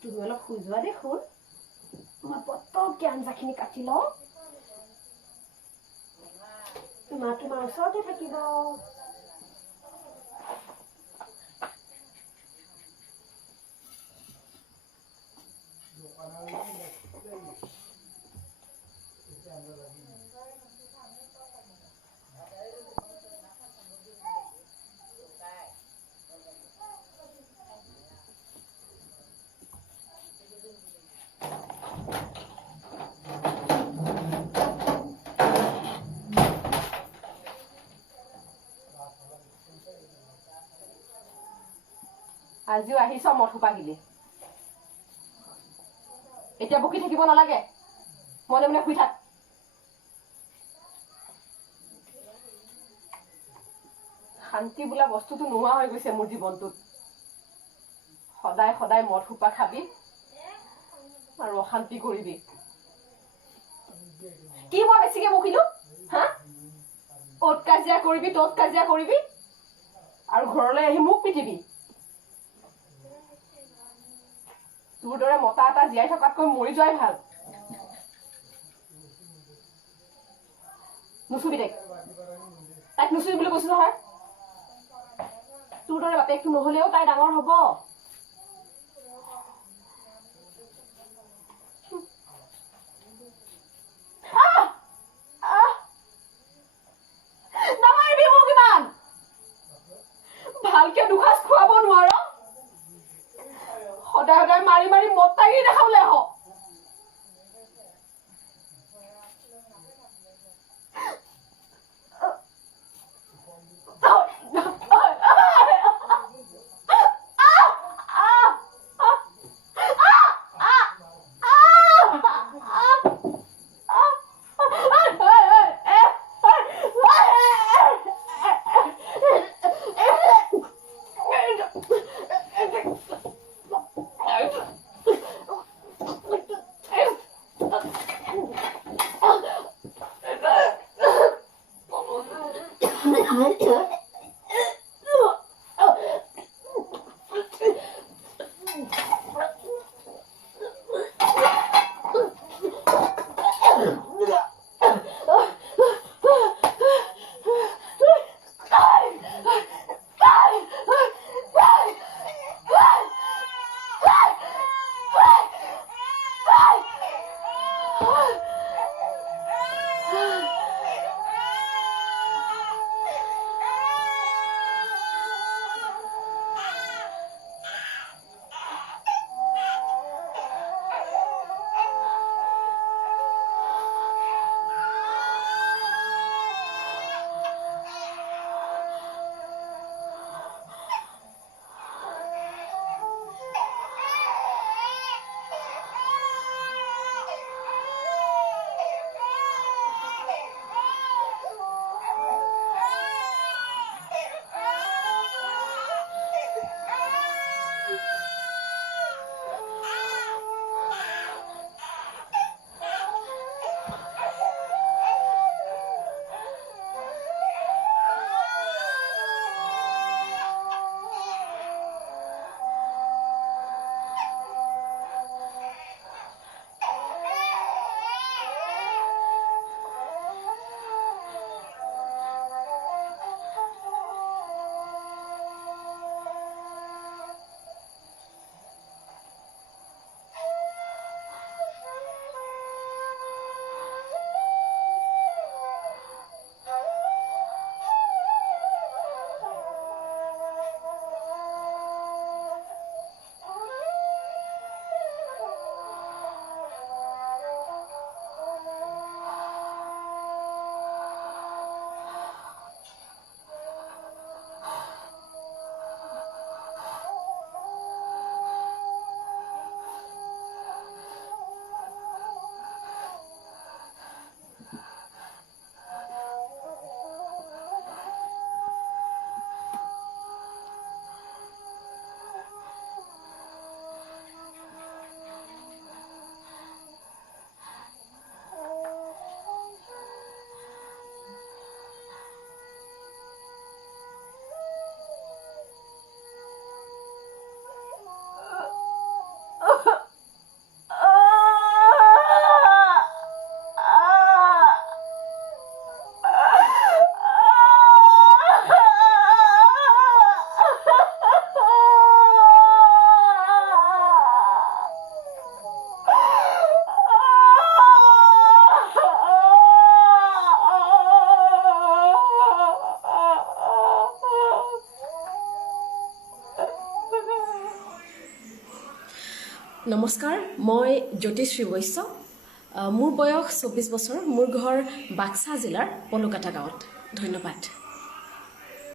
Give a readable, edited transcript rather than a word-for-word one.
তুমি অলপ শুই যোৱা দেখোন মই পটককে আঞ্জাখিনি কাটি লওঁ মা তোমাৰ ওচৰতে থাকিব আজিও আহিছ মঠুপা গিলি এতিয়া বকি থাকিব নালাগে মনে মনে শুই থাক শান্তি বোলা বস্তুটো নোহোৱা হৈ গৈছে মোৰ জীৱনটোত সদায় সদায় মঠুপা খাবি আৰু অশান্তি কৰিবি কি মই বেছিকে বকিলো হা অত কাজিয়া কৰিবি তত কাজিয়া কৰিবি আৰু ঘৰলৈ আহি মোক পিটিবি তোৰ দৰে মতা এটা জীয়াই থকাতকৈ মৰি যোৱাই ভাল নুচুবি দেখ তাইক নুচুবি বুলি কৈছো নহয় তোৰ দৰে বাপেকটো নহলেও তাই ডাঙৰ হব নামাৰিবি মোক ইমান ভালকে দুসাঁজ খুৱাব নোৱাৰ সদায় সদায় মাৰি মাৰি মতাগি দেখাবলৈ আহ নমস্কাৰ, মই জ্যোতিশ্ৰী বৈশ্য। মোৰ বয়স 24 বছৰ। মোৰ ঘৰ বাক্সা জিলাৰ পলুকাটা গাঁৱত। ধন্যবাদ।